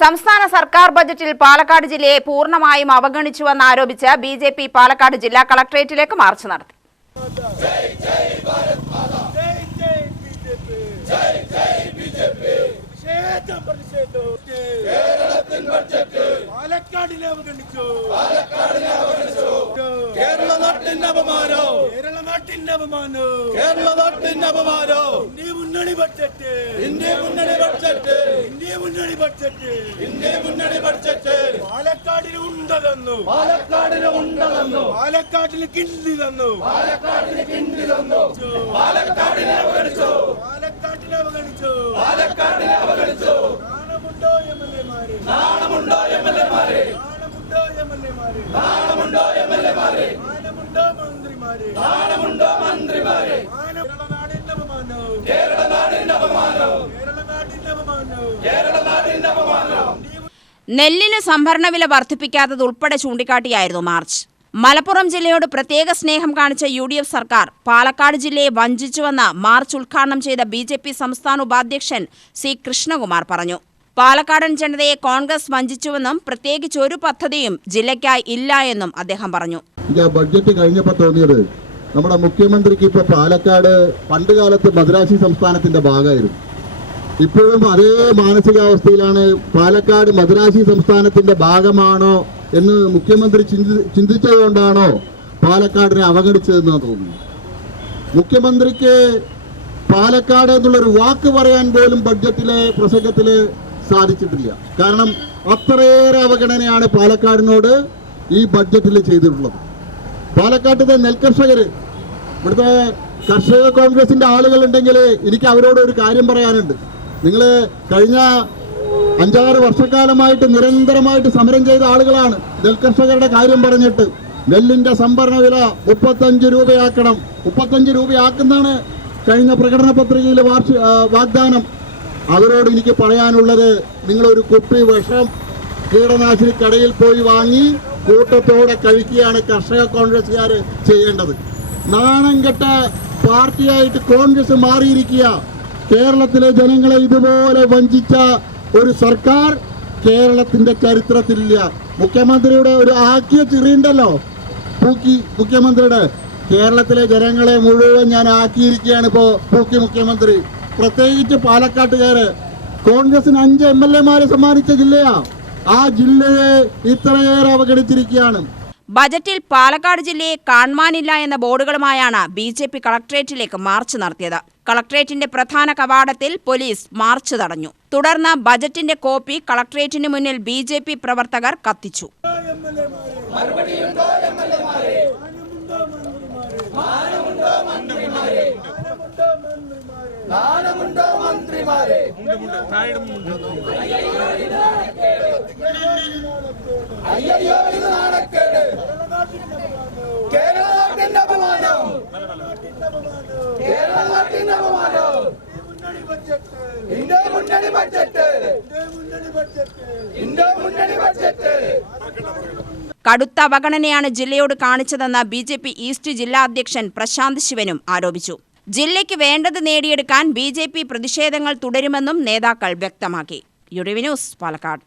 സംസ്ഥാന സർക്കാർ ബജറ്റിൽ പാലക്കാട് ജില്ലയെ പൂർണ്ണമായും അവഗണിച്ചുവെന്നാരോപിച്ച് ബിജെപി പാലക്കാട് ജില്ലാ കളക്ടറേറ്റിലേക്ക് മാർച്ച് നടത്തി. പാലക്കാടിന് കിണ്ടി തന്നു. നാണമുണ്ടോ എംഎൽഎമാരെ? നാണമുണ്ടോ മന്ത്രിമാരെ? നെല്ലിന് സംഭരണ വില വർദ്ധിപ്പിക്കാത്തത് ഉൾപ്പെടെ ചൂണ്ടിക്കാട്ടിയായിരുന്നു മാർച്ച്. മലപ്പുറം ജില്ലയോട് പ്രത്യേക സ്നേഹം കാണിച്ച UDF സർക്കാർ പാലക്കാട് ജില്ലയെ വഞ്ചിച്ചുവെന്ന് മാർച്ച് ഉദ്ഘാടനം ചെയ്ത BJP സംസ്ഥാന ഉപാധ്യക്ഷൻ C. കൃഷ്ണകുമാർ പറഞ്ഞു. പാലക്കാടൻ ജനതയെ കോൺഗ്രസ് വഞ്ചിച്ചുവെന്നും പ്രത്യേകിച്ച് ഒരു പദ്ധതിയും ജില്ലയ്ക്കായി ഇല്ല എന്നും അദ്ദേഹം പറഞ്ഞു. ബഡ്ജറ്റ് കഴിഞ്ഞപ്പോൾ തോന്നിയത് നമ്മുടെ മുഖ്യമന്ത്രിക്ക് ഇപ്പൊ പാലക്കാട് പണ്ടുകാലത്ത് മദ്രാസി സംസ്ഥാനത്തിന്റെ ഭാഗമായിരുന്നു. ഇപ്പോഴും അതേ മാനസികാവസ്ഥയിലാണ്. പാലക്കാട് മദ്രാസി സംസ്ഥാനത്തിന്റെ ഭാഗമാണോ എന്ന് മുഖ്യമന്ത്രി ചിന്തിച്ചതുകൊണ്ടാണോ പാലക്കാടിനെ അവഗണിച്ചതെന്ന് തോന്നുന്നു. മുഖ്യമന്ത്രിക്ക് പാലക്കാട് എന്നുള്ളൊരു വാക്ക് പറയാൻ പോലും ബഡ്ജറ്റിലെ പ്രസംഗത്തില് സാധിച്ചിട്ടില്ല. കാരണം അത്രയേറെ അവഗണനയാണ് പാലക്കാടിനോട് ഈ ബഡ്ജറ്റിൽ ചെയ്തിട്ടുള്ളത്. പാലക്കാട്ടിലെ നെൽകർഷകര്, ഇവിടുത്തെ കർഷക കോൺഗ്രസിന്റെ ആളുകൾ ഉണ്ടെങ്കിൽ എനിക്ക് അവരോട് ഒരു കാര്യം പറയാനുണ്ട്. നിങ്ങൾ കഴിഞ്ഞ 5-6 വർഷക്കാലമായിട്ട് നിരന്തരമായിട്ട് സമരം ചെയ്ത ആളുകളാണ്. നെൽകർഷകരുടെ കാര്യം പറഞ്ഞിട്ട് നെല്ലിന്റെ സംഭരണ വില 35 രൂപയാക്കണം. 35 രൂപയാക്കുന്നതാണ് കഴിഞ്ഞ പ്രകടന പത്രികയിലെ വാഗ്ദാനം. അവരോട് എനിക്ക് പറയാനുള്ളത്, നിങ്ങളൊരു കുപ്പി വിഷം കീടനാശിനി കടയിൽ പോയി വാങ്ങി കൂട്ടത്തോടെ കഴിക്കുകയാണ് കർഷക കോൺഗ്രസ്സുകാർ ചെയ്യേണ്ടത്. നാണം കെട്ട പാർട്ടിയായിട്ട് കോൺഗ്രസ് മാറിയിരിക്കുക. കേരളത്തിലെ ജനങ്ങളെ ഇതുപോലെ വഞ്ചിച്ച ഒരു സർക്കാർ കേരളത്തിന്റെ ചരിത്രത്തിലില്ല. മുഖ്യമന്ത്രിയുടെ ഒരു ആക്കിയ ചിറിയുണ്ടല്ലോ, പൂക്കി മുഖ്യമന്ത്രിയുടെ, കേരളത്തിലെ ജനങ്ങളെ മുഴുവൻ ഞാൻ ആക്കിയിരിക്കുകയാണ് ഇപ്പോൾ പൂക്കി മുഖ്യമന്ത്രി. പ്രത്യേകിച്ച് പാലക്കാട്ടുകാര് കോൺഗ്രസിന് 5 MLA-മാരെ സമ്മാനിച്ച ജില്ലയാ. ആ ജില്ലയെ ഇത്രയേറെ അവഗണിച്ചിരിക്കുകയാണ്. ബജറ്റിൽ പാലക്കാട് ജില്ലയെ കാണാനില്ല എന്ന ബോർഡുകളുമായാണ് BJP കളക്ടറേറ്റിലേക്ക് മാർച്ച് നടത്തിയത്. കളക്ടറേറ്റിന്റെ പ്രധാന കവാടത്തിൽ പോലീസ് മാർച്ച് തടഞ്ഞു. തുടർന്ന് ബജറ്റിന്റെ കോപ്പി കളക്ടറേറ്റിന് മുന്നിൽ BJP പ്രവർത്തകർ കത്തിച്ചു. കടുത്ത അവഗണനയാണ് ജില്ലയോട് കാണിച്ചതെന്ന് BJP ഈസ്റ്റ് ജില്ലാ അധ്യക്ഷൻ പ്രശാന്ത് ശിവനും ആരോപിച്ചു. ജില്ലയ്ക്ക് വേണ്ടത് നേടിയെടുക്കാൻ BJP പ്രതിഷേധങ്ങൾ തുടരുമെന്നും നേതാക്കൾ വ്യക്തമാക്കി. UDV news, Palakkad.